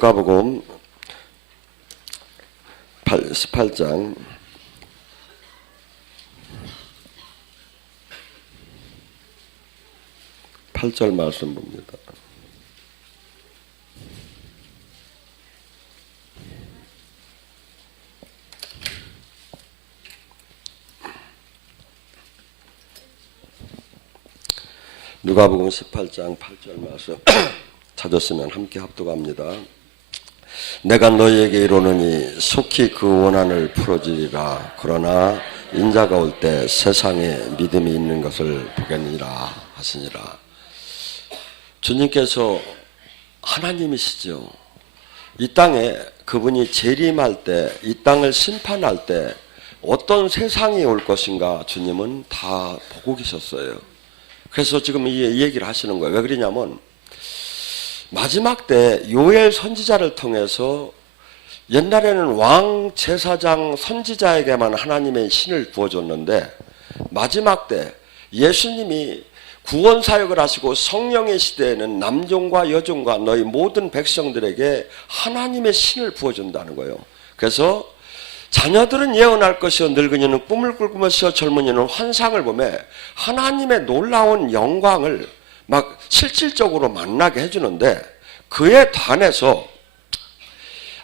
누가복음 18장 8절 말씀 봅니다. 누가복음 18장 8절 말씀 찾았으면 함께 합독합니다. 내가 너희에게 이르노니 속히 그 원한을 풀어주리라. 그러나 인자가 올 때 세상에 믿음이 있는 것을 보겠니라 하시니라. 주님께서 하나님이시죠. 이 땅에 그분이 재림할 때, 이 땅을 심판할 때 어떤 세상이 올 것인가 주님은 다 보고 계셨어요. 그래서 지금 이 얘기를 하시는 거예요. 왜 그러냐면 마지막 때 요엘 선지자를 통해서 옛날에는 왕, 제사장, 선지자에게만 하나님의 신을 부어줬는데 마지막 때 예수님이 구원 사역을 하시고 성령의 시대에는 남종과 여종과 너희 모든 백성들에게 하나님의 신을 부어준다는 거예요. 그래서 자녀들은 예언할 것이요 늙은이는 꿈을 꿀 것이요 젊은이는 환상을 보며 하나님의 놀라운 영광을 막 실질적으로 만나게 해주는데 그에 반해서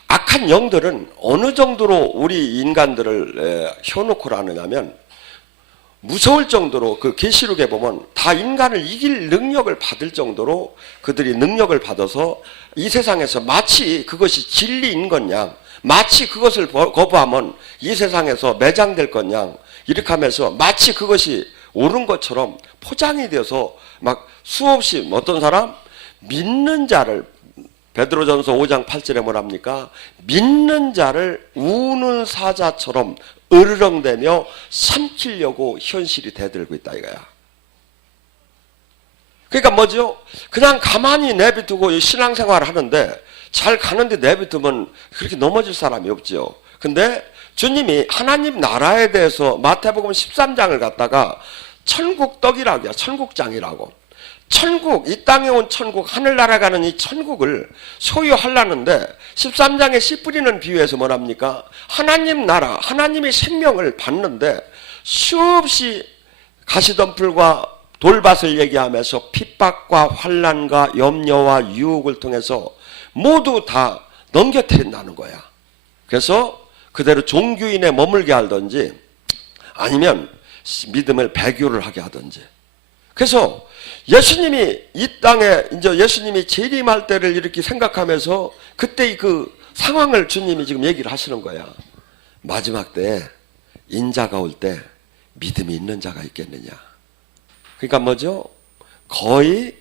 악한 영들은 어느 정도로 우리 인간들을 혀놓고 하느냐면 무서울 정도로 그 계시록에 보면 다 인간을 이길 능력을 받을 정도로 그들이 능력을 받아서 이 세상에서 마치 그것이 진리인 것냥 마치 그것을 거부하면 이 세상에서 매장될 것냥 이렇게 하면서 마치 그것이 옳은 것처럼 포장이 되어서 막 수없이 어떤 사람 믿는 자를 베드로전서 5장 8절에 뭐랍니까? 믿는 자를 우는 사자처럼 으르렁대며 삼키려고 현실이 대들고 있다 이거야. 그러니까 뭐죠? 그냥 가만히 내비두고 신앙생활을 하는데 잘 가는데 내비두면 그렇게 넘어질 사람이 없죠. 근데 주님이 하나님 나라에 대해서 마태복음 13장을 갖다가 천국 떡이라고 해요. 천국장이라고. 천국, 이 땅에 온 천국, 하늘나라 가는 이 천국을 소유하려는데 13장에 씨 뿌리는 비유에서 뭐랍니까? 하나님 나라, 하나님의 생명을 받는데 수없이 가시덤불과 돌밭을 얘기하면서 핍박과 환난과 염려와 유혹을 통해서 모두 다 넘겨뜨린다는 거야. 그래서 그대로 종교인에 머물게 하든지 아니면 믿음을 배교를 하게 하든지. 그래서 예수님이 이 땅에 이제 예수님이 재림할 때를 이렇게 생각하면서 그때 그 상황을 주님이 지금 얘기를 하시는 거야. 마지막 때 인자가 올 때 믿음이 있는 자가 있겠느냐. 그러니까 뭐죠? 거의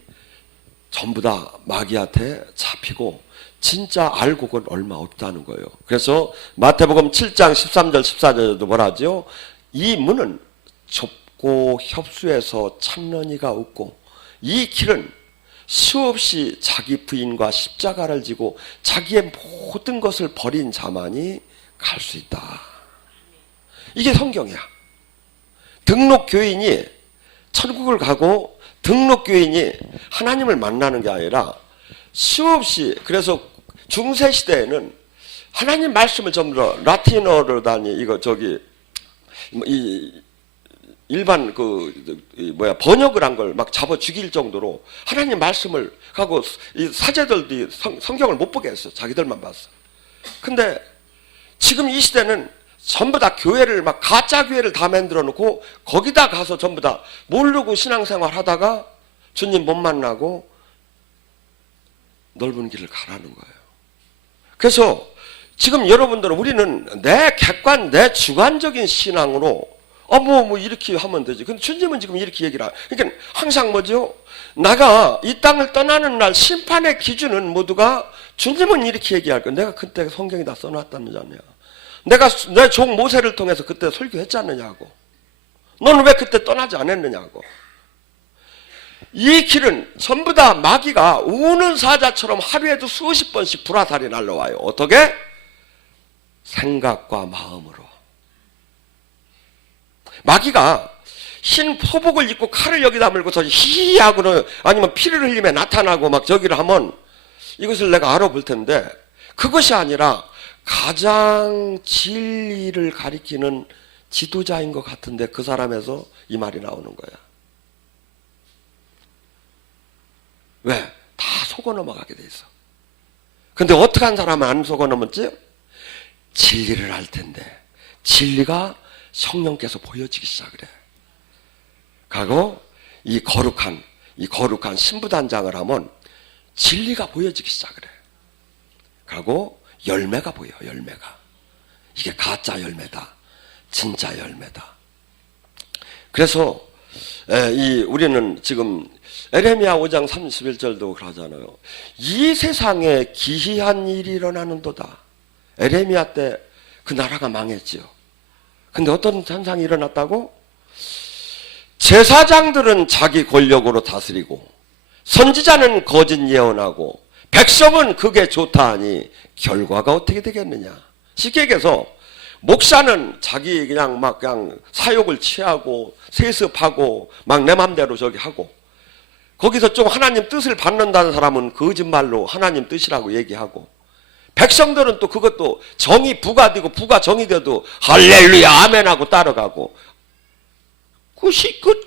전부 다 마귀한테 잡히고 진짜 알고는 얼마 없다는 거예요. 그래서 마태복음 7장 13절 14절에도 뭐라죠? 이 문은 좁고 협수에서 참는 이가 없고 이 길은 수없이 자기 부인과 십자가를 지고 자기의 모든 것을 버린 자만이 갈 수 있다. 이게 성경이야. 등록교인이 천국을 가고 등록교인이 하나님을 만나는 게 아니라 수없이 그래서 중세시대에는 하나님 말씀을 전부 다 라틴어로 다니 이거 저기 이 일반 번역을 한 걸 막 잡아 죽일 정도로 하나님 말씀을 하고 이 사제들도 성경을 못 보게 했어. 자기들만 봤어. 근데 지금 이 시대는 전부 다 교회를 막 가짜 교회를 다 만들어 놓고 거기다 가서 전부 다 모르고 신앙생활 하다가 주님 못 만나고 넓은 길을 가라는 거예요. 그래서 지금 여러분들은 우리는 내 객관, 내 주관적인 신앙으로 이렇게 하면 되지. 근데 주님은 지금 이렇게 얘기를 하죠. 그러니까 항상 뭐죠? 나가 이 땅을 떠나는 날 심판의 기준은 모두가 주님은 이렇게 얘기할 거야. 내가 그때 성경에 다 써놨다느냐. 내가 내 종 모세를 통해서 그때 설교했지 않느냐고. 너는 왜 그때 떠나지 않았느냐고. 이 길은 전부 다 마귀가 우는 사자처럼 하루에도 수십 번씩 불화살이 날라와요. 어떻게? 생각과 마음으로. 마귀가 흰 포복을 입고 칼을 여기다 물고서 히히하고는 아니면 피를 흘리며 나타나고 막 저기를 하면 이것을 내가 알아볼 텐데 그것이 아니라 가장 진리를 가리키는 지도자인 것 같은데 그 사람에서 이 말이 나오는 거야. 왜? 다 속아 넘어가게 돼 있어. 근데 어떻게 한 사람은 안 속아 넘었지? 진리를 알 텐데 진리가 성령께서 보여지기 시작을 해. 그리고 이 거룩한 신부단장을 하면 진리가 보여지기 시작을 해. 그리고 열매가 보여. 열매가. 이게 가짜 열매다. 진짜 열매다. 그래서 우리는 지금 에레미야 5장 31절도 그러잖아요. 이 세상에 기이한 일이 일어나는도다. 에레미야 때 그 나라가 망했지요. 근데 어떤 현상이 일어났다고? 제사장들은 자기 권력으로 다스리고 선지자는 거짓 예언하고 백성은 그게 좋다 하니 결과가 어떻게 되겠느냐. 쉽게 얘기해서 목사는 자기 그냥 사욕을 취하고 세습하고 막 내 맘대로 저기 하고 거기서 좀 하나님 뜻을 받는다는 사람은 거짓말로 하나님 뜻이라고 얘기하고 백성들은 또 그것도 정이 부가 되고 부가 정이 돼도 할렐루야 아멘하고 따라가고 그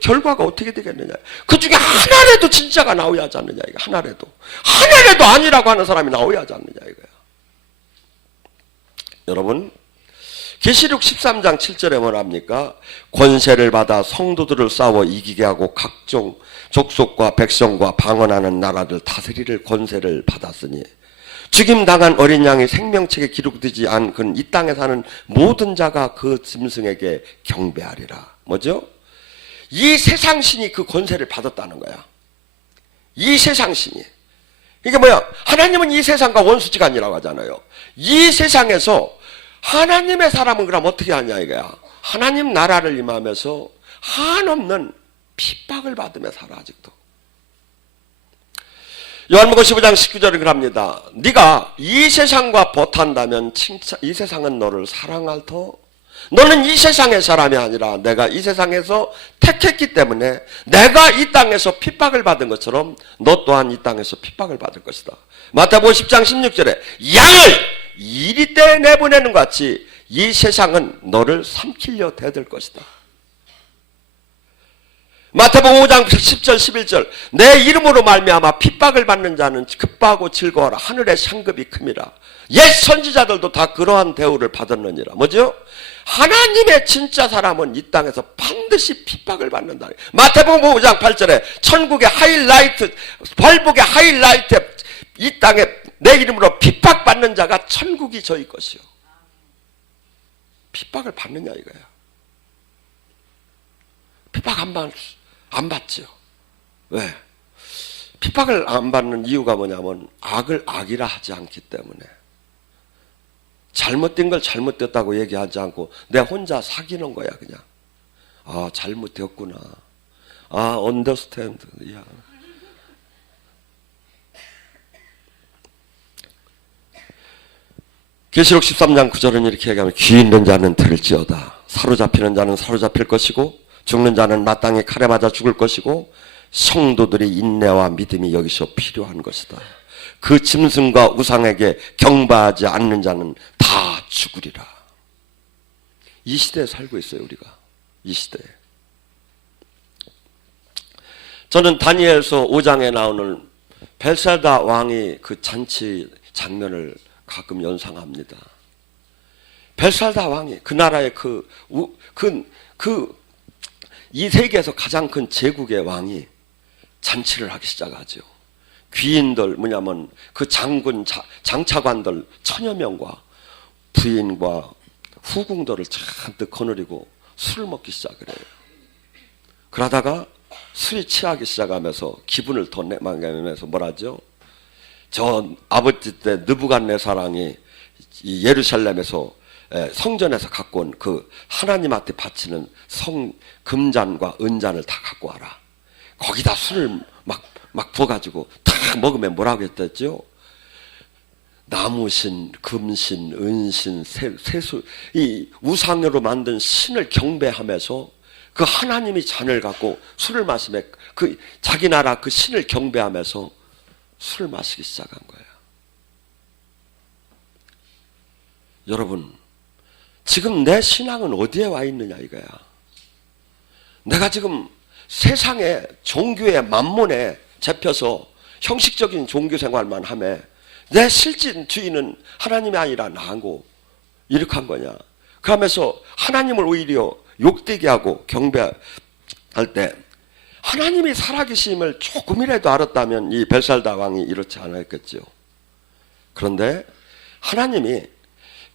결과가 어떻게 되겠느냐. 그 중에 하나라도 진짜가 나와야 하지 않느냐. 이거 하나라도 아니라고 하는 사람이 나와야 하지 않느냐 이거야. 여러분 계시록 13장 7절에 뭐랍니까? 권세를 받아 성도들을 싸워 이기게 하고 각종 족속과 백성과 방언하는 나라들 다스리를 권세를 받았으니 죽임당한 어린 양이 생명책에 기록되지 않은 이 땅에 사는 모든 자가 그 짐승에게 경배하리라. 뭐죠? 이 세상신이 그 권세를 받았다는 거야. 이 세상신이. 이게 뭐야? 하나님은 이 세상과 원수지간이라고 하잖아요. 이 세상에서 하나님의 사람은 그럼 어떻게 하냐 이거야. 하나님 나라를 임하면서 한없는 핍박을 받으며 살아 아직도. 요한복음 15장 19절에 그럽니다. 네가 이 세상과 버탄다면 이 세상은 너를 사랑할 터. 너는 이 세상의 사람이 아니라 내가 이 세상에서 택했기 때문에 내가 이 땅에서 핍박을 받은 것처럼 너 또한 이 땅에서 핍박을 받을 것이다. 마태복음 10장 16절에 양을 이리 때 내보내는 것 같이 이 세상은 너를 삼키려 대들 것이다. 마태복음 5장 10절 11절 내 이름으로 말미암아 핍박을 받는 자는 기뻐하고 즐거워하라. 하늘의 상급이 큼이라. 옛 선지자들도 다 그러한 대우를 받았느니라. 뭐죠? 하나님의 진짜 사람은 이 땅에서 반드시 핍박을 받는다. 마태복음 5장 8절에 천국의 하이라이트, 벌복의 하이라이트, 이 땅에 내 이름으로 핍박받는 자가 천국이 저희 것이요. 핍박을 받느냐 이거야. 핍박 안 받죠. 왜? 핍박을 안 받는 이유가 뭐냐면 악을 악이라 하지 않기 때문에. 잘못된 걸 잘못됐다고 얘기하지 않고 내 혼자 사귀는 거야 그냥. 아 잘못되었구나. 아 understand. 야. 계시록 13장 9절은 이렇게 얘기하면 귀 있는 자는 들을지어다. 사로잡히는 자는 사로잡힐 것이고 죽는 자는 마땅히 칼에 맞아 죽을 것이고 성도들이 인내와 믿음이 여기서 필요한 것이다. 그 짐승과 우상에게 경배하지 않는 자는 다 죽으리라. 이 시대에 살고 있어요 우리가. 이 시대에. 저는 다니엘서 5장에 나오는 벨사다 왕이 그 잔치 장면을 가끔 연상합니다. 벨사다 왕이 그 나라의 이 세계에서 가장 큰 제국의 왕이 잔치를 하기 시작하죠. 귀인들 뭐냐면 그 장군 장차관들 1000여 명과 부인과 후궁들을 잔뜩 거느리고 술을 먹기 시작을 해요. 그러다가 술이 취하기 시작하면서 기분을 더 내면서 뭐라죠? 저 아버지 때 느부갓네살왕이 이 예루살렘에서 성전에서 갖고 온 그 하나님한테 바치는 금잔과 은잔을 다 갖고 와라. 거기다 술을 막 부어가지고 탁 먹으면 뭐라고 했댔죠? 나무신, 금신, 은신, 세수, 이 우상으로 만든 신을 경배하면서 그 하나님이 잔을 갖고 술을 마시며 그 자기 나라 그 신을 경배하면서 술을 마시기 시작한 거예요. 여러분, 지금 내 신앙은 어디에 와 있느냐 이거야. 내가 지금 세상의 종교의 만몬에 잡혀서 형식적인 종교 생활만 하며 내 실질 주인은 하나님이 아니라 나하고 이렇게 한 거냐. 그러면서 하나님을 오히려 욕되게 하고 경배할 때 하나님이 살아계심을 조금이라도 알았다면 이 벨살다 왕이 이렇지 않았겠죠. 그런데 하나님이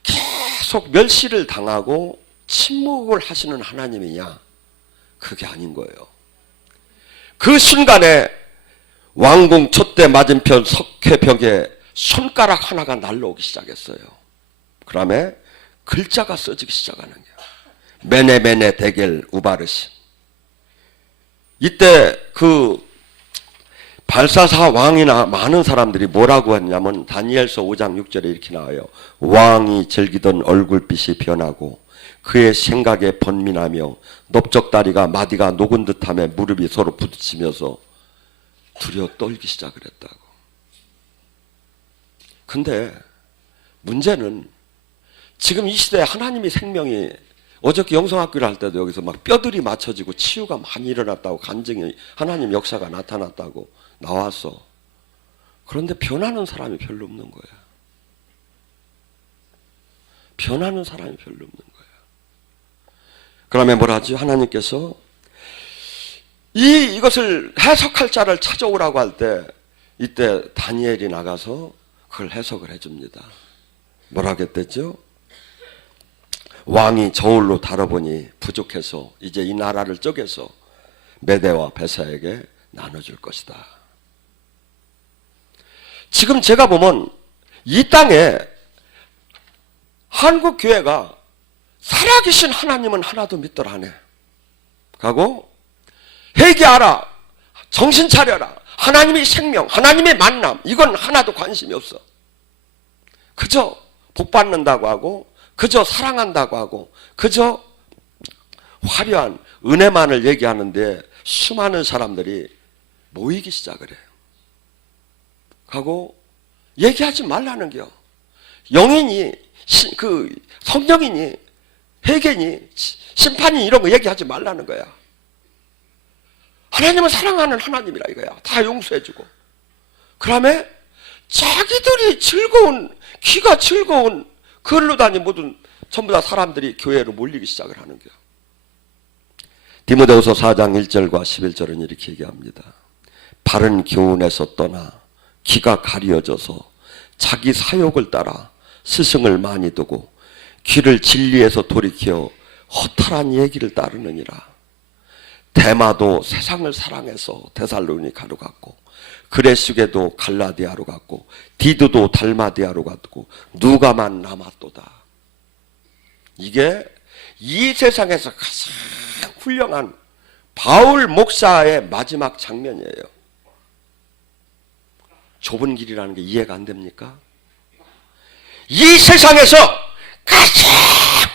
계속 멸시를 당하고 침묵을 하시는 하나님이냐? 그게 아닌 거예요. 그 순간에 왕궁 촛대 맞은편 석회벽에 손가락 하나가 날라오기 시작했어요. 그 다음에 글자가 써지기 시작하는 거예요. 메네메네 데겔 우바르심. 이때 그 발사사 왕이나 많은 사람들이 뭐라고 했냐면 다니엘서 5장 6절에 이렇게 나와요. 왕이 즐기던 얼굴빛이 변하고 그의 생각에 번민하며 넓적다리가 마디가 녹은 듯하며 무릎이 서로 부딪히면서 두려워 떨기 시작을 했다고. 근데 문제는 지금 이 시대에 하나님의 생명이 어저께 영성학교를 할 때도 여기서 막 뼈들이 맞춰지고 치유가 많이 일어났다고 간증이 하나님 역사가 나타났다고 나왔어. 그런데 변하는 사람이 별로 없는 거야. 변하는 사람이 별로 없는 거야. 그러면 뭐라 하지? 하나님께서 이것을 해석할 자를 찾아오라고 할 때 이때 다니엘이 나가서 그걸 해석을 해줍니다. 뭐라고 했댔죠? 왕이 저울로 다뤄보니 부족해서 이제 이 나라를 쪼개서 메대와 베사에게 나눠줄 것이다. 지금 제가 보면 이 땅에 한국 교회가 살아계신 하나님은 하나도 믿더라 하네. 가고 회개하라, 정신 차려라, 하나님의 생명, 하나님의 만남, 이건 하나도 관심이 없어. 그저 복 받는다고 하고 그저 사랑한다고 하고 그저 화려한 은혜만을 얘기하는데 수많은 사람들이 모이기 시작을 해요. 하고 얘기하지 말라는 겨. 영인이 그 성령이니 회개니 심판이 이런 거 얘기하지 말라는 거야. 하나님은 사랑하는 하나님이라 이거야. 다 용서해주고. 그다음에 자기들이 즐거운 귀가 즐거운 그걸로 다닌 모든 전부 다 사람들이 교회로 몰리기 시작을 하는 거야. 디모데후서 4장 1절과 11절은 이렇게 얘기합니다. 바른 교훈에서 떠나 귀가 가려져서 자기 사욕을 따라 스승을 많이 두고 귀를 진리에서 돌이켜 허탈한 얘기를 따르느니라. 데마도 세상을 사랑해서 데살로니가로 갔고 그레스게도 갈라디아로 갔고 디도도 달마디아로 갔고 누가만 남았도다. 이게 이 세상에서 가장 훌륭한 바울 목사의 마지막 장면이에요. 좁은 길이라는 게 이해가 안 됩니까? 이 세상에서 가장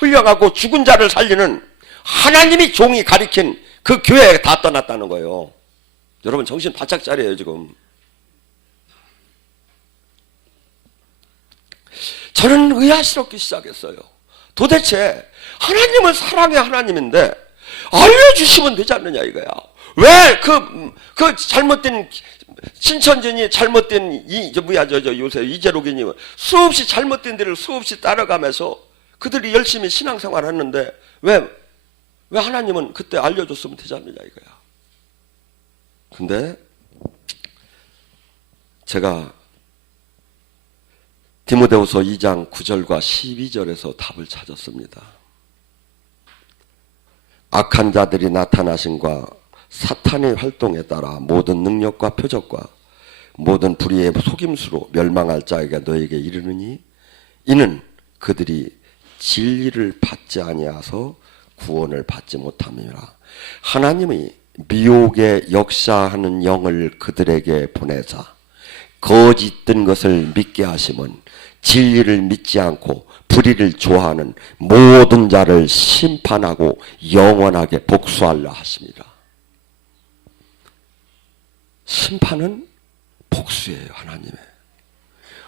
훌륭하고 죽은 자를 살리는 하나님이 종이 가리킨 그 교회에 다 떠났다는 거예요. 여러분 정신 바짝 차려요 지금. 저는 의아스럽기 시작했어요. 도대체 하나님은 사랑의 하나님인데 알려주시면 되지 않느냐 이거야. 왜 그 잘못된 신천지니 잘못된 요새 이재록이니 수없이 잘못된 데를 수없이 따라가면서 그들이 열심히 신앙생활을 했는데 왜 하나님은 그때 알려줬으면 되지 않느냐 이거야. 근데 제가 디모데후서 2장 9절과 12절에서 답을 찾았습니다. 악한 자들이 나타나심과 사탄의 활동에 따라 모든 능력과 표적과 모든 불의의 속임수로 멸망할 자에게 너에게 이르느니 이는 그들이 진리를 받지 아니하서 구원을 받지 못함이라. 하나님이 미혹의 역사하는 영을 그들에게 보내사 거짓된 것을 믿게 하심은 진리를 믿지 않고 불의를 좋아하는 모든 자를 심판하고 영원하게 복수하려 하십니다. 심판은 복수예요.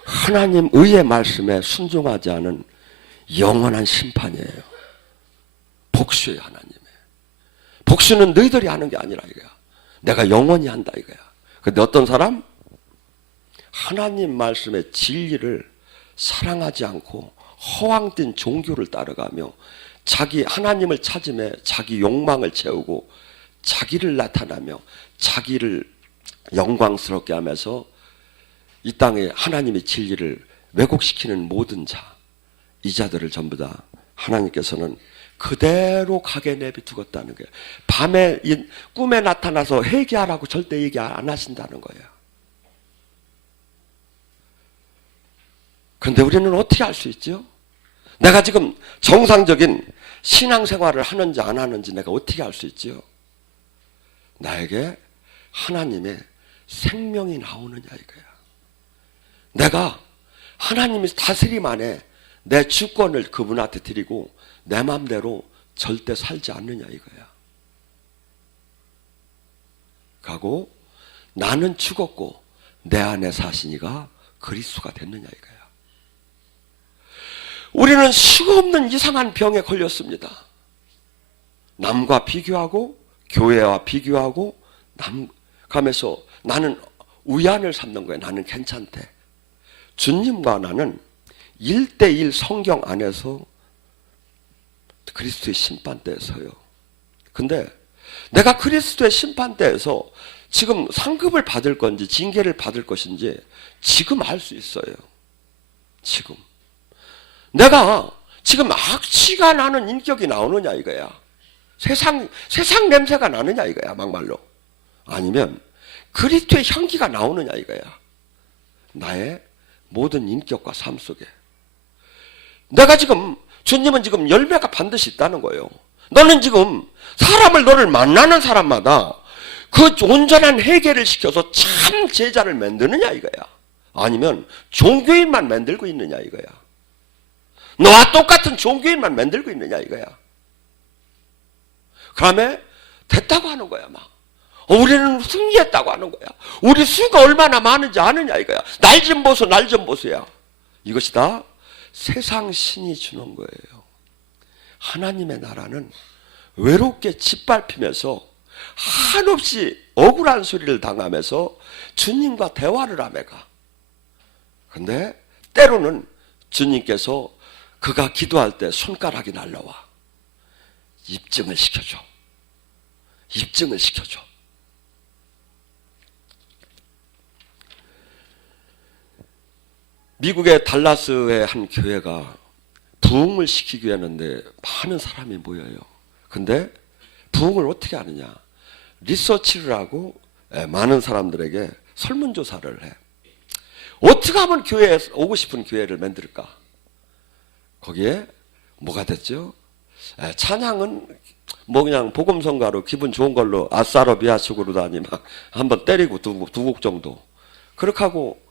하나님 의의 말씀에 순종하지 않은 영원한 심판이에요. 복수예요, 하나님의. 복수는 너희들이 하는 게 아니라 이거야. 내가 영원히 한다 이거야. 근데 어떤 사람? 하나님 말씀의 진리를 사랑하지 않고 허황된 종교를 따라가며 자기 하나님을 찾으며 자기 욕망을 채우고 자기를 나타나며 자기를 영광스럽게 하면서 이 땅에 하나님의 진리를 왜곡시키는 모든 자, 이 자들을 전부 다 하나님께서는 그대로 가게 내비두었다는 거예요. 밤에 꿈에 나타나서 회개하라고 절대 얘기 안 하신다는 거예요. 그런데 우리는 어떻게 알 수 있죠? 내가 지금 정상적인 신앙생활을 하는지 안 하는지 내가 어떻게 알 수 있죠? 나에게 하나님의 생명이 나오느냐 이거야. 내가 하나님이 다스림 안에 내 주권을 그분한테 드리고 내 마음대로 절대 살지 않느냐 이거야. 가고 나는 죽었고 내 안에 사시니가 그리스도가 됐느냐 이거야. 우리는 수없는 이상한 병에 걸렸습니다. 남과 비교하고 교회와 비교하고 가면서 나는 위안을 삼는 거야. 나는 괜찮대. 주님과 나는 1대1 성경 안에서 그리스도의 심판대에 서요. 근데 내가 그리스도의 심판대에서 지금 상급을 받을 건지 징계를 받을 것인지 지금 알 수 있어요. 지금. 내가 지금 악취가 나는 인격이 나오느냐 이거야. 세상 냄새가 나느냐 이거야 막말로. 아니면 그리스도의 향기가 나오느냐 이거야. 나의 모든 인격과 삶 속에. 내가 지금 주님은 지금 열매가 반드시 있다는 거예요. 너는 지금 너를 만나는 사람마다 그 온전한 회개를 시켜서 참 제자를 만드느냐 이거야. 아니면 종교인만 만들고 있느냐 이거야. 너와 똑같은 종교인만 만들고 있느냐 이거야. 그다음에 됐다고 하는 거야 막. 우리는 승리했다고 하는 거야. 우리 수가 얼마나 많은지 아느냐 이거야. 날 좀 보소 날 좀 보소야. 이것이 다 세상 신이 주는 거예요. 하나님의 나라는 외롭게 짓밟히면서 한없이 억울한 소리를 당하면서 주님과 대화를 하며 가. 근데 때로는 주님께서 그가 기도할 때 손가락이 날라와. 입증을 시켜줘. 입증을 시켜줘. 미국의 달라스의 한 교회가 부흥을 시키기 위했는데 많은 사람이 모여요. 근데 부흥을 어떻게 하느냐? 리서치를 하고 많은 사람들에게 설문조사를 해. 어떻게 하면 교회에 오고 싶은 교회를 만들까? 거기에 뭐가 됐죠? 찬양은 뭐 그냥 복음성가로 기분 좋은 걸로 아싸로비아식으로 다니 막 한번 때리고 두 곡 정도. 그렇게 하고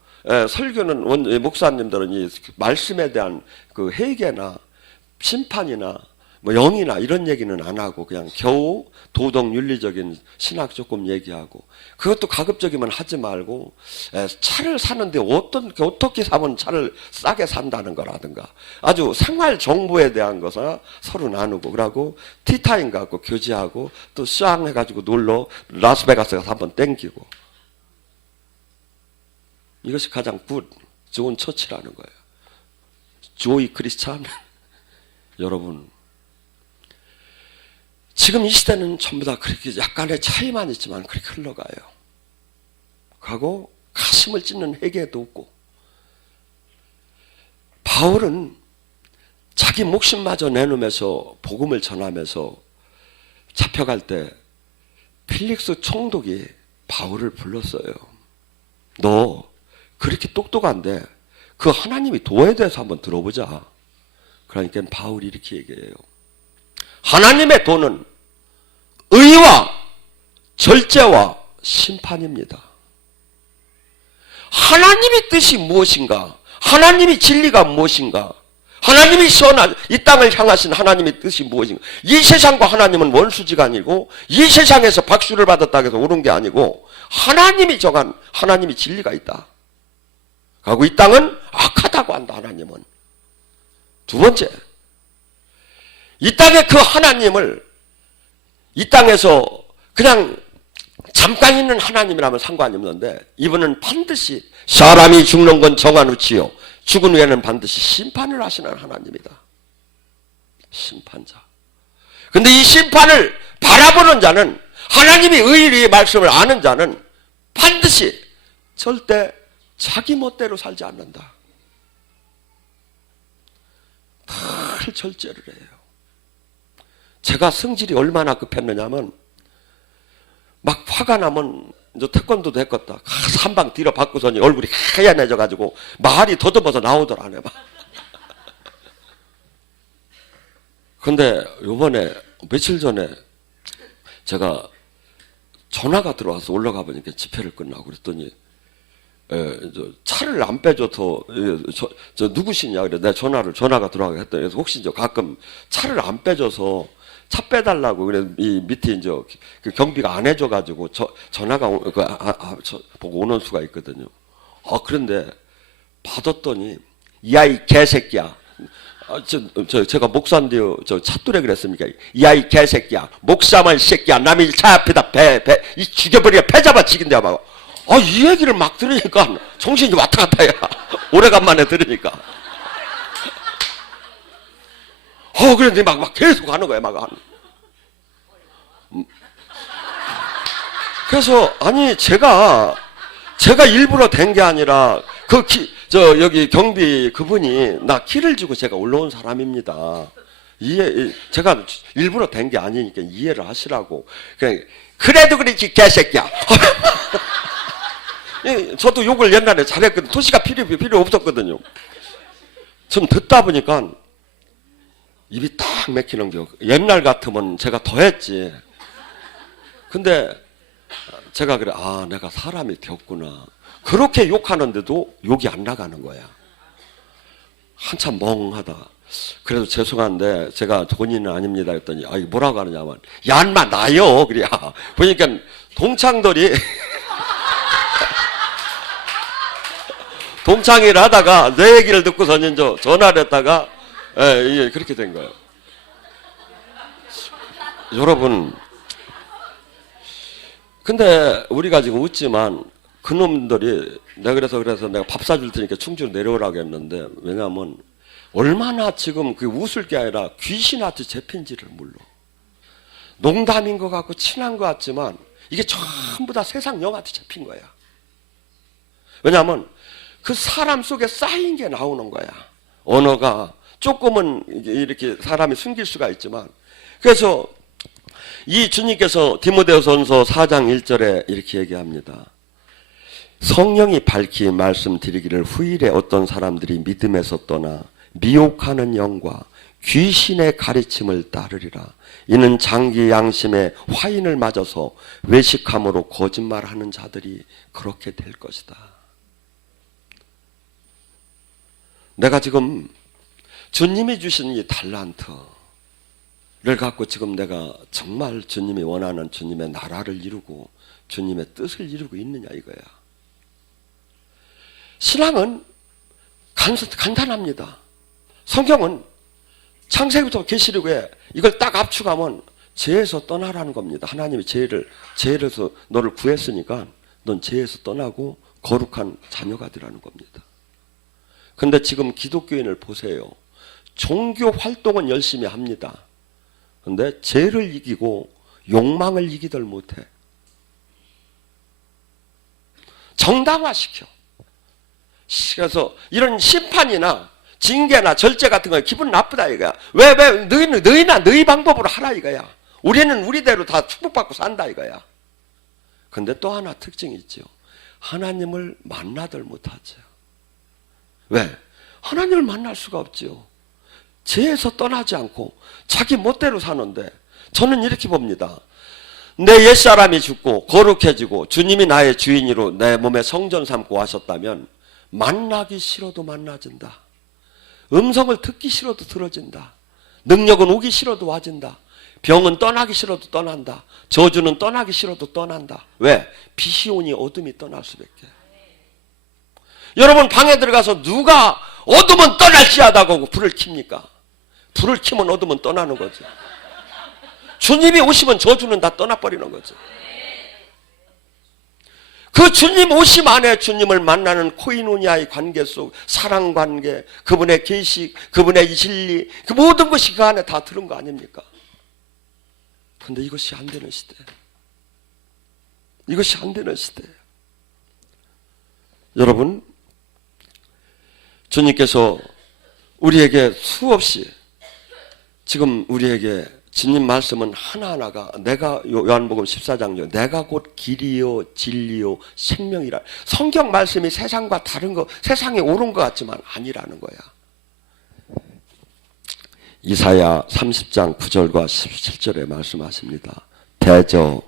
설교는 목사님들은 이 말씀에 대한 그 회개나 심판이나 뭐 영이나 이런 얘기는 안 하고 그냥 겨우 도덕 윤리적인 신학 조금 얘기하고 그것도 가급적이면 하지 말고 차를 사는데 어떻게 사면 차를 싸게 산다는 거라든가 아주 생활 정보에 대한 것을 서로 나누고 그러고 티타임 갖고 교제하고 또 쌍 해가지고 놀러 라스베가스 가서 한번 땡기고 이것이 가장 좋은 처치라는 거예요. 조이 크리스찬 여러분 지금 이 시대는 전부 다 그렇게 약간의 차이만 있지만 그렇게 흘러가요. 가고 가슴을 찢는 회개도 없고 바울은 자기 목숨마저 내놓으면서 복음을 전하면서 잡혀갈 때 필릭스 총독이 바울을 불렀어요. 너 그렇게 똑똑한데 그 하나님이 도에 대해서 한번 들어보자. 그러니까 바울이 이렇게 얘기해요. 하나님의 도는 의와 절제와 심판입니다. 하나님의 뜻이 무엇인가? 하나님의 진리가 무엇인가? 하나님이 이 땅을 향하신 하나님의 뜻이 무엇인가? 이 세상과 하나님은 원수지간이고 이 세상에서 박수를 받았다고 해서 옳은 게 아니고 하나님이 정한 하나님의 진리가 있다. 하고 이 땅은 악하다고 한다. 하나님은. 두 번째, 이 땅의 그 하나님을 이 땅에서 그냥 잠깐 있는 하나님이라면 상관이 없는데 이분은 반드시 사람이 죽는 건 정한우치요 죽은 후에는 반드시 심판을 하시는 하나님이다. 심판자. 근데 이 심판을 바라보는 자는 하나님이 의의 말씀을 아는 자는 반드시 절대 자기 멋대로 살지 않는다. 늘 절제를 해요. 제가 성질이 얼마나 급했느냐면 막 화가 나면 이제 태권도도 했겠다. 한 방 뒤로 받고서니 얼굴이 하얀해져가지고 말이 더듬어서 나오더라. 안 해봐. 근데 요번에 며칠 전에 제가 전화가 들어와서 올라가 보니까 집회를 끝나고 그랬더니 차를 안 빼줘서 저 누구시냐 그래 내가 전화가 들어가게 했더니 그래서 혹시 저 가끔 차를 안 빼줘서 차 빼달라고 그래 이 밑에 이제 그 경비가 안 해줘가지고 전화가 보고 오는 수가 있거든요. 그런데 받았더니 야 이 개새끼야. 제가 목사인데요. 저 차뚜레 그랬습니까? 야 이 개새끼야. 목사만 새끼야. 남이 차 앞에다 이 죽여버리게 패 잡아 치긴데 막. 이 얘기를 막 들으니까 정신이 왔다 갔다 해. 오래간만에 들으니까. 그런데 막 계속 하는 거야, 막. 그래서, 아니, 제가 일부러 된 게 아니라, 여기 경비 그분이 나 키를 주고 제가 올라온 사람입니다. 제가 일부러 된 게 아니니까 이해를 하시라고. 그래도 그렇지, 개새끼야. 저도 욕을 옛날에 잘했거든요. 토시가 필요 없었거든요. 좀 듣다 보니까 입이 딱 막히는 게 옛날 같으면 제가 더 했지. 근데 제가 그래 내가 사람이 되었구나. 그렇게 욕하는데도 욕이 안 나가는 거야. 한참 멍하다. 그래도 죄송한데 제가 본인은 아닙니다 했더니 뭐라고 하느냐면 야 인마 나요. 그래. 보니까 동창들이 동창회를 하다가 내 얘기를 듣고서는 전화를 했다가 이게 그렇게 된 거예요. 여러분, 근데 우리가 지금 웃지만 그놈들이 그래서 내가 밥 사줄 테니까 충주로 내려오라고 했는데 왜냐하면 얼마나 지금 그 웃을 게 아니라 귀신한테 잡힌지를 몰라. 농담인 것 같고 친한 것 같지만 이게 전부 다 세상 영한테 잡힌 거야. 왜냐하면 그 사람 속에 쌓인 게 나오는 거야. 언어가 조금은 이렇게 사람이 숨길 수가 있지만 그래서 이 주님께서 디모데후전서 4장 1절에 이렇게 얘기합니다. 성령이 밝히 말씀드리기를 후일에 어떤 사람들이 믿음에서 떠나 미혹하는 영과 귀신의 가르침을 따르리라. 이는 장기 양심의 화인을 맞아서 외식함으로 거짓말하는 자들이 그렇게 될 것이다. 내가 지금 주님이 주신 이 달란트를 갖고 지금 내가 정말 주님이 원하는 주님의 나라를 이루고 주님의 뜻을 이루고 있느냐 이거야. 신앙은 간단합니다. 성경은 창세기부터 계시록에 이걸 딱 압축하면 죄에서 떠나라는 겁니다. 하나님이 죄에서 너를 구했으니까 넌 죄에서 떠나고 거룩한 자녀가 되라는 겁니다. 근데 지금 기독교인을 보세요. 종교 활동은 열심히 합니다. 근데 죄를 이기고 욕망을 이기들 못해. 정당화시켜. 그래서 이런 심판이나 징계나 절제 같은 거 기분 나쁘다 이거야. 왜 너희나 너희 방법으로 하라 이거야. 우리는 우리대로 다 축복받고 산다 이거야. 근데 또 하나 특징이 있죠. 하나님을 만나들 못하죠. 왜? 하나님을 만날 수가 없죠. 죄에서 떠나지 않고 자기 멋대로 사는데 저는 이렇게 봅니다. 내 옛사람이 죽고 거룩해지고 주님이 나의 주인으로 내 몸에 성전 삼고 하셨다면 만나기 싫어도 만나진다. 음성을 듣기 싫어도 들어진다. 능력은 오기 싫어도 와진다. 병은 떠나기 싫어도 떠난다. 저주는 떠나기 싫어도 떠난다. 왜? 빛이 오니 어둠이 떠날 수밖에. 여러분 방에 들어가서 누가 어둠은 떠날지하다고 불을 켭니까? 불을 켜면 어두면 떠나는 거죠. 주님이 오시면 저주는 다 떠나버리는 거죠. 그 주님 오심 안에 주님을 만나는 코이노니아의 관계 속 사랑 관계, 그분의 계시, 그분의 진리, 그 모든 것이 그 안에 다 들은 거 아닙니까? 그런데 이것이 안 되는 시대. 이것이 안 되는 시대예요. 여러분, 주님께서 우리에게 수없이 지금 우리에게 주님 말씀은 하나하나가 내가 요한복음 14장요 내가 곧 길이요 진리요 생명이라. 성경 말씀이 세상과 다른 거, 세상에 옳은 것 같지만 아니라는 거야. 이사야 30장 9절과 17절에 말씀하십니다. 대저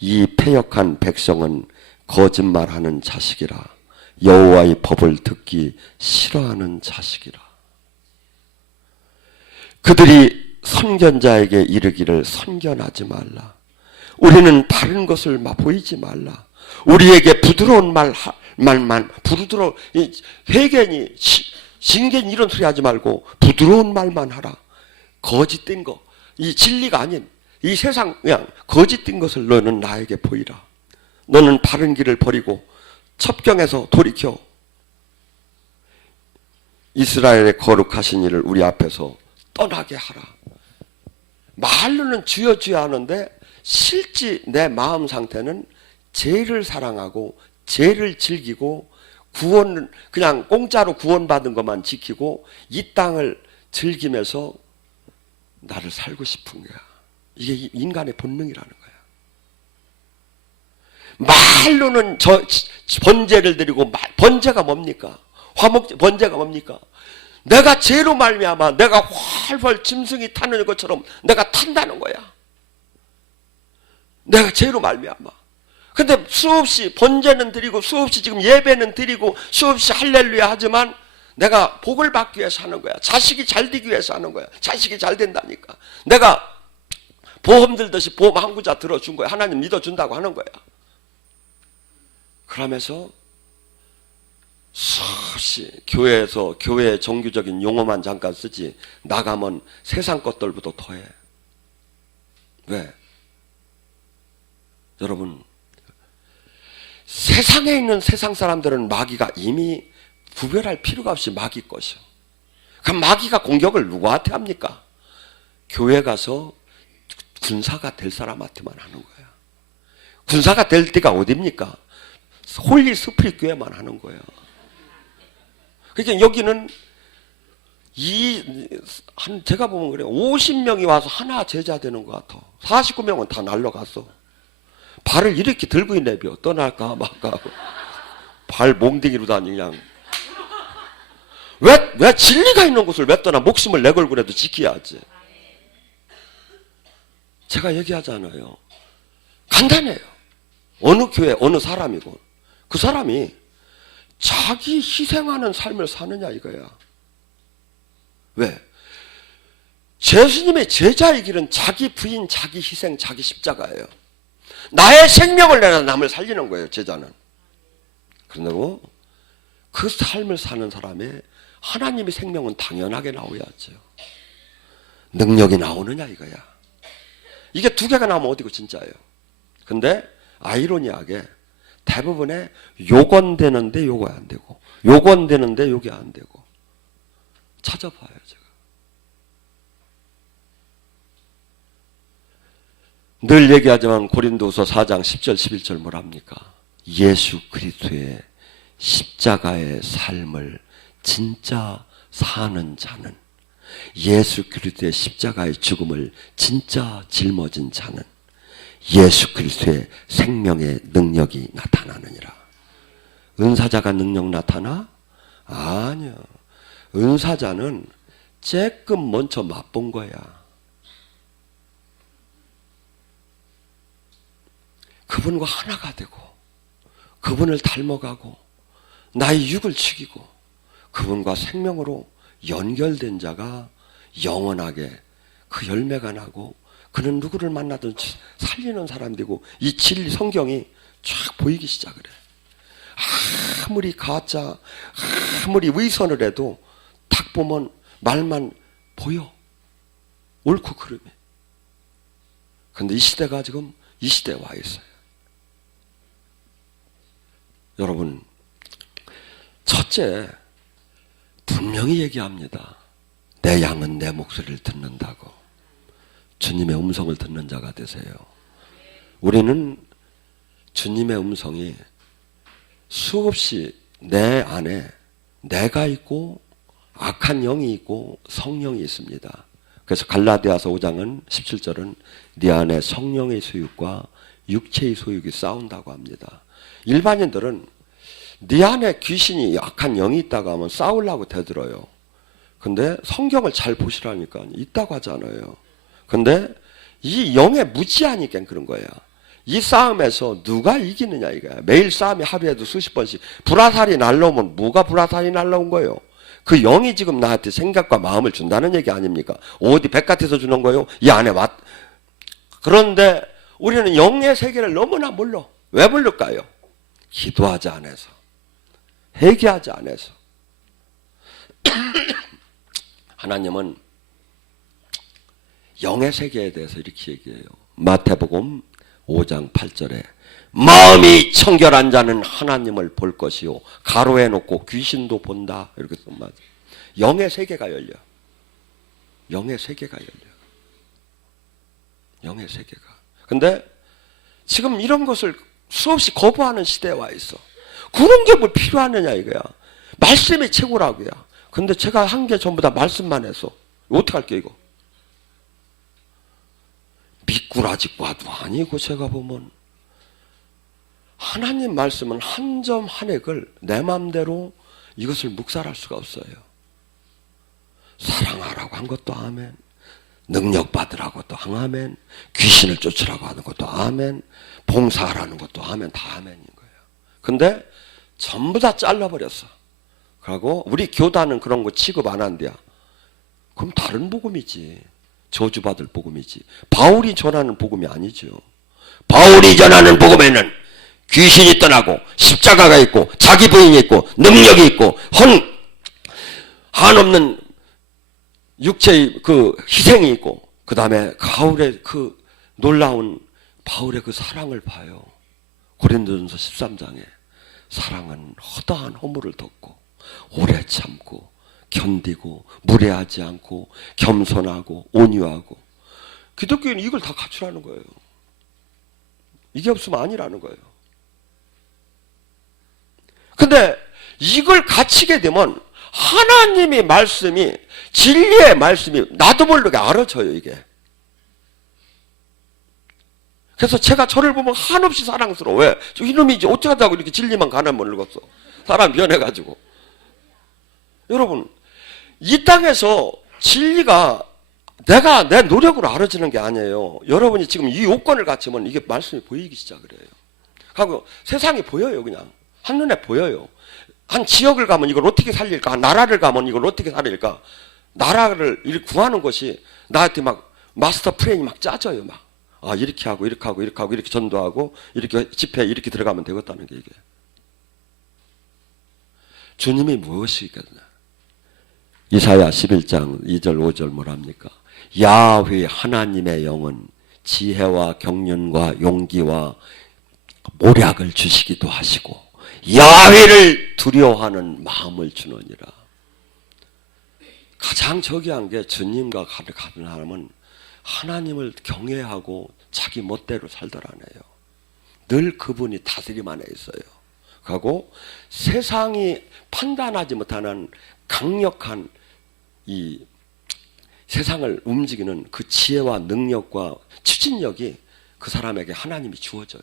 이 패역한 백성은 거짓말하는 자식이라. 여호와의 법을 듣기 싫어하는 자식이라. 그들이 선견자에게 이르기를 선견하지 말라. 우리는 바른 것을 보이지 말라. 우리에게 부드러운 말만 부드러운 회개니 신견 이런 소리 하지 말고 부드러운 말만 하라. 거짓된 거, 이 진리가 아닌 이 세상 그냥 거짓된 것을 너는 나에게 보이라. 너는 바른 길을 버리고 첩경에서 돌이켜 이스라엘의 거룩하신 이를 우리 앞에서 떠나게 하라. 말로는 주여 주여 하는데 실제 내 마음 상태는 죄를 사랑하고 죄를 즐기고 구원 그냥 공짜로 구원받은 것만 지키고 이 땅을 즐기면서 나를 살고 싶은 거야. 이게 인간의 본능이라는 거야. 말로는 번제를 드리고 번제가 뭡니까? 번제가 뭡니까? 내가 죄로 말미암아 내가 활활 짐승이 타는 것처럼 내가 탄다는 거야. 내가 죄로 말미암아. 근데 수없이 번제는 드리고 수없이 지금 예배는 드리고 수없이 할렐루야 하지만 내가 복을 받기 위해서 하는 거야. 자식이 잘 되기 위해서 하는 거야. 자식이 잘 된다니까. 내가 보험 들듯이 보험 한 구자 들어준 거야. 하나님 믿어준다고 하는 거야. 그러면서 수없이 교회에서 교회의 정규적인 용어만 잠깐 쓰지 나가면 세상 것들보다 더해. 왜? 여러분, 세상에 있는 세상 사람들은 마귀가 이미 구별할 필요가 없이 마귀 것이요. 그럼 마귀가 공격을 누구한테 합니까? 교회 가서 군사가 될 사람한테만 하는 거야. 군사가 될 때가 어딥니까? 홀리 스프릿 교회만 하는 거예요. 그러니까 여기는 제가 보면 그래요. 50명이 와서 하나 제자 되는 것 같아. 49명은 다 날라갔어. 발을 이렇게 들고 있네요. 떠날까 말까 하고. 발 몽둥이로 다니 그냥. 왜 진리가 있는 곳을 왜 떠나? 목숨을 내걸고라도 지켜야지. 제가 얘기하잖아요. 간단해요. 어느 교회 어느 사람이고 그 사람이 자기 희생하는 삶을 사느냐 이거야. 왜? 예수님의 제자의 길은 자기 부인, 자기 희생, 자기 십자가예요. 나의 생명을 내놔 남을 살리는 거예요, 제자는. 그런다고 그 삶을 사는 사람의 하나님의 생명은 당연하게 나오야죠. 능력이 나오느냐 이거야. 이게 두 개가 나오면 어디고 진짜예요. 근데 아이러니하게 대부분의 요건되는데 요거 안 되고 요건되는데 요게 안 되고 찾아봐요 제가. 늘 얘기하지만 고린도서 4장 10절 11절 뭐랍니까? 예수 그리스도의 십자가의 삶을 진짜 사는 자는, 예수 그리스도의 십자가의 죽음을 진짜 짊어진 자는 예수 그리스도의 생명의 능력이 나타나느니라. 은사자가 능력 나타나? 아니요. 은사자는 쬐끔 먼저 맛본 거야. 그분과 하나가 되고 그분을 닮아가고 나의 육을 죽이고 그분과 생명으로 연결된 자가 영원하게 그 열매가 나고 그는 누구를 만나든 살리는 사람이 되고 이 진리 성경이 쫙 보이기 시작을 해. 아무리 가짜 아무리 위선을 해도 딱 보면 말만 보여. 옳고 그름이. 근데 이 시대가 지금 이 시대에 와 있어요. 여러분, 첫째, 분명히 얘기합니다. 내 양은 내 목소리를 듣는다고. 주님의 음성을 듣는 자가 되세요. 우리는 주님의 음성이 수없이 내 안에 내가 있고 악한 영이 있고 성령이 있습니다. 그래서 갈라디아서 5장은 17절은 네 안에 성령의 소욕과 육체의 소욕이 싸운다고 합니다. 일반인들은 네 안에 귀신이 악한 영이 있다고 하면 싸우려고 대들어요. 근데 성경을 잘 보시라니까 있다고 하잖아요. 근데 이 영의 무지하니까 그런 거야. 이 싸움에서 누가 이기느냐 이거야. 매일 싸움이 하루에도 수십 번씩. 불화살이 날라오면 뭐가 불화살이 날라온 거예요? 그 영이 지금 나한테 생각과 마음을 준다는 얘기 아닙니까? 어디 백같에서 주는 거예요? 이 안에 왔. 그런데 우리는 영의 세계를 너무나 몰라. 왜 모를까요? 기도하지 않아서. 회개하지 않아서. 하나님은 영의 세계에 대해서 이렇게 얘기해요. 마태복음 5장 8절에 마음이 청결한 자는 하나님을 볼 것이요 가로해 놓고 귀신도 본다 이렇게 쓴 말. 영의 세계가 열려. 영의 세계가 열려. 영의 세계가. 근데 지금 이런 것을 수없이 거부하는 시대에 와 있어. 그런 게 뭐 필요하느냐 이거야. 말씀이 최고라고요. 근데 제가 한 게 전부 다 말씀만 해서 어떡할게 이거. 미꾸라지과도 아니고 제가 보면 하나님 말씀은 한 점 한 액을 내 마음대로 이것을 묵살할 수가 없어요. 사랑하라고 한 것도 아멘, 능력 받으라고 또 아멘, 귀신을 쫓으라고 하는 것도 아멘, 봉사하라는 것도 아멘, 다 아멘인 거예요. 근데 전부 다 잘라버렸어. 그리고 우리 교단은 그런 거 취급 안 한대야. 그럼 다른 복음이지. 저주받을 복음이지. 바울이 전하는 복음이 아니죠. 바울이 전하는 복음에는 귀신이 떠나고 십자가가 있고 자기 부인이 있고 능력이 있고 한없는 육체의 그 희생이 있고 그 다음에 바울의 그 놀라운 바울의 그 사랑을 봐요. 고린도전서 13장에 사랑은 허다한 허물을 덮고 오래 참고 견디고 무례하지 않고 겸손하고 온유하고. 기독교인은 이걸 다 갖추라는 거예요. 이게 없으면 아니라는 거예요. 근데 이걸 갖추게 되면 하나님의 말씀이 진리의 말씀이 나도 모르게 알아져요 이게. 그래서 제가 저를 보면 한없이 사랑스러워. 왜? 저 이놈이 이제 어쩌자고 이렇게 진리만 가난을 늙었어. 사람 변해가지고. 여러분, 이 땅에서 진리가 내가 내 노력으로 알아지는 게 아니에요. 여러분이 지금 이 요건을 갖추면 이게 말씀이 보이기 시작을 해요. 하고 세상이 보여요. 그냥 한눈에 보여요. 한 지역을 가면 이걸 어떻게 살릴까? 한 나라를 가면 이걸 어떻게 살릴까? 나라를 구하는 것이 나한테 막 마스터 플랜이 막 짜져요. 막 이렇게 하고 이렇게 하고 이렇게 하고 이렇게 전도하고 이렇게 집회에 이렇게 들어가면 되겠다는 게 이게. 주님이 무엇이겠나? 이사야 11장 2절 5절 뭐랍니까? 야훼 하나님의 영은 지혜와 경륜과 용기와 모략을 주시기도 하시고 야훼를 두려워하는 마음을 주느니라. 가장 저기한 게 주님과 가는 사람은 하나님을 경외하고 자기 멋대로 살더라네요. 늘 그분이 다스림 안에 있어요. 그리고 세상이 판단하지 못하는 강력한 이 세상을 움직이는 그 지혜와 능력과 추진력이 그 사람에게 하나님이 주어져요.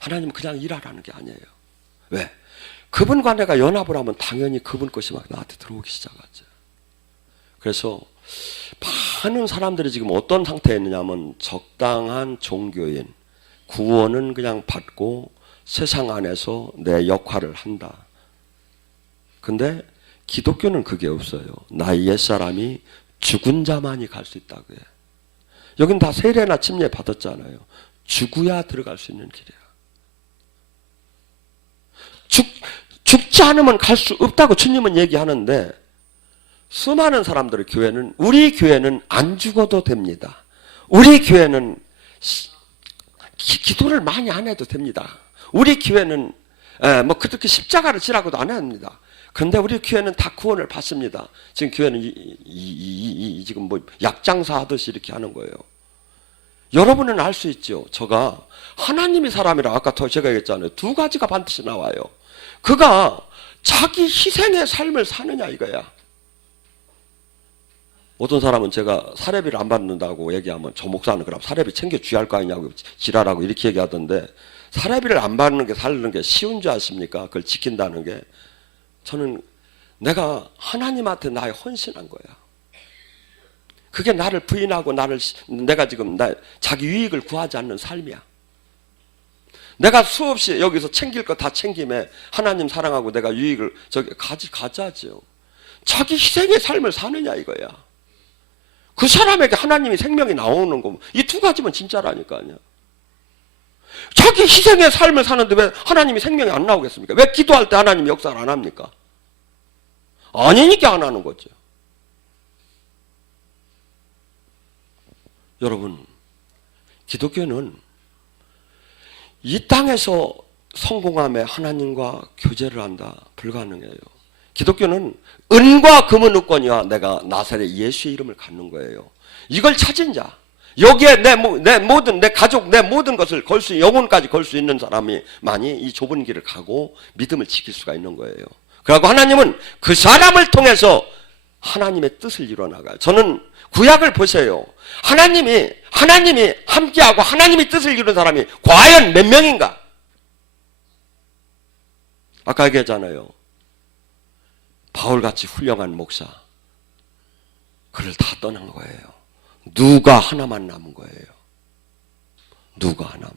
하나님은 그냥 일하라는 게 아니에요. 왜? 그분과 내가 연합을 하면 당연히 그분 것이 막 나한테 들어오기 시작하죠. 그래서 많은 사람들이 지금 어떤 상태에 있느냐면 적당한 종교인, 구원은 그냥 받고 세상 안에서 내 역할을 한다. 근데 기독교는 그게 없어요. 나의 옛사람이 죽은 자만이 갈 수 있다고 해요. 여긴 다 세례나 침례 받았잖아요. 죽어야 들어갈 수 있는 길이야. 죽지 않으면 갈 수 없다고 주님은 얘기하는데 수많은 사람들의 교회는, 우리 교회는 안 죽어도 됩니다. 우리 교회는 기도를 많이 안 해도 됩니다. 우리 교회는 뭐 그렇게 십자가를 지라고도 안 합니다. 그런데 우리 교회는 다 구원을 받습니다. 지금 교회는 지금 뭐 약장사 하듯이 이렇게 하는 거예요. 여러분은 알 수 있죠. 저가 하나님의 사람이라 아까 제가 얘기했잖아요. 두 가지가 반드시 나와요. 그가 자기 희생의 삶을 사느냐 이거야. 어떤 사람은 제가 사례비를 안 받는다고 얘기하면 저 목사는 그럼 사례비 챙겨 줘야 할 거 아니냐고 지랄하고 이렇게 얘기하던데, 사례비를 안 받는 게 사는 게 쉬운 줄 아십니까? 그걸 지킨다는 게. 저는 내가 하나님한테 나의 헌신한 거야. 그게 나를 부인하고 내가 지금 자기 유익을 구하지 않는 삶이야. 내가 수없이 여기서 챙길 거 다 챙김에 하나님 사랑하고 내가 유익을 가져야죠. 자기 희생의 삶을 사느냐 이거야. 그 사람에게 하나님이 생명이 나오는 거, 이 두 가지면 진짜라니까요. 자기 희생의 삶을 사는데 왜 하나님이 생명이 안 나오겠습니까? 왜 기도할 때 하나님이 역사를 안 합니까? 아니니까 안 하는 거죠. 여러분, 기독교는 이 땅에서 성공함에 하나님과 교제를 한다. 불가능해요. 기독교는 은과 금은 없거니와 내가 나사렛 예수의 이름을 갖는 거예요. 이걸 찾은 자, 여기에 내 모든, 내 가족, 내 모든 것을 영혼까지 걸 수 있는 사람이 많이 이 좁은 길을 가고 믿음을 지킬 수가 있는 거예요. 그리고 하나님은 그 사람을 통해서 하나님의 뜻을 이뤄나가요. 저는 구약을 보세요. 하나님이 함께하고 하나님의 뜻을 이루는 사람이 과연 몇 명인가? 아까 얘기했잖아요. 바울같이 훌륭한 목사, 그를 다 떠난 거예요. 누가 하나만 남은 거예요. 누가 하나만.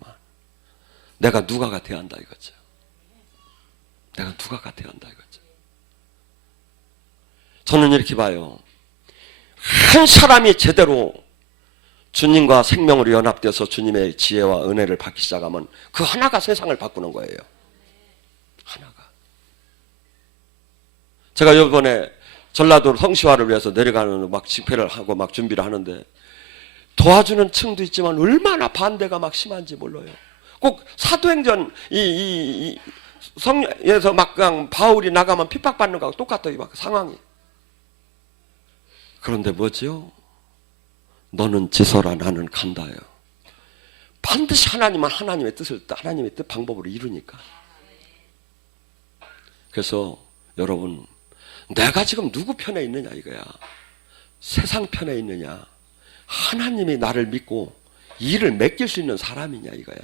내가 누가가 돼야 한다 이거죠. 내가 누가가 돼야 한다 이거죠. 저는 이렇게 봐요. 한 사람이 제대로 주님과 생명으로 연합되어서 주님의 지혜와 은혜를 받기 시작하면 그 하나가 세상을 바꾸는 거예요. 하나가. 제가 이번에 전라도 성시화를 위해서 내려가는 막 집회를 하고 막 준비를 하는데 도와주는 층도 있지만 얼마나 반대가 막 심한지 몰라요. 꼭 사도행전 성에서 막 그냥 바울이 나가면 핍박받는 거하고 똑같아요. 막 상황이. 그런데 뭐지요? 너는 지서라 나는 간다요. 반드시 하나님은 하나님의 뜻을 하나님의 뜻 방법으로 이루니까. 그래서 여러분, 내가 지금 누구 편에 있느냐 이거야. 세상 편에 있느냐, 하나님이 나를 믿고 일을 맡길 수 있는 사람이냐 이거야.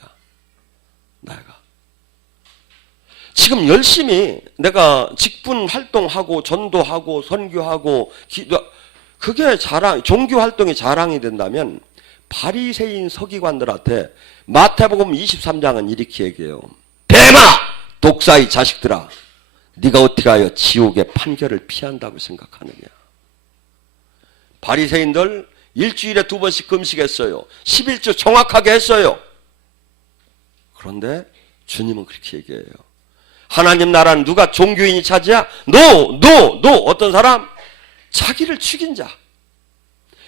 내가 지금 열심히 내가 직분 활동하고 전도하고 선교하고 그게 종교 활동이 자랑이 된다면 바리새인 서기관들한테 마태복음 23장은 이렇게 얘기해요. 뱀아, 독사의 자식들아, 네가 어떻게 하여 지옥의 판결을 피한다고 생각하느냐. 바리새인들 일주일에 2번씩 금식했어요. 11주 정확하게 했어요. 그런데 주님은 그렇게 얘기해요. 하나님 나라는 누가 종교인이 차지야? No. 어떤 사람? 자기를 죽인 자.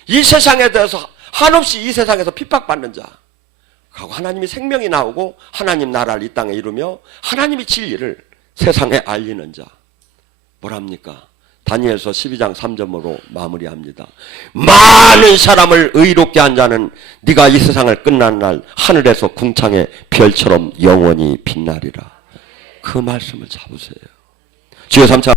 이 세상에 대해서 한없이 이 세상에서 핍박받는 자. 그리고 하나님이 생명이 나오고 하나님 나라를 이 땅에 이루며 하나님의 진리를 세상에 알리는 자. 뭐랍니까? 다니엘서 12장 3절로 마무리합니다. 많은 사람을 의롭게 한 자는 네가 이 세상을 끝난 날 하늘에서 궁창의 별처럼 영원히 빛나리라. 그 말씀을 잡으세요. 주여 삼차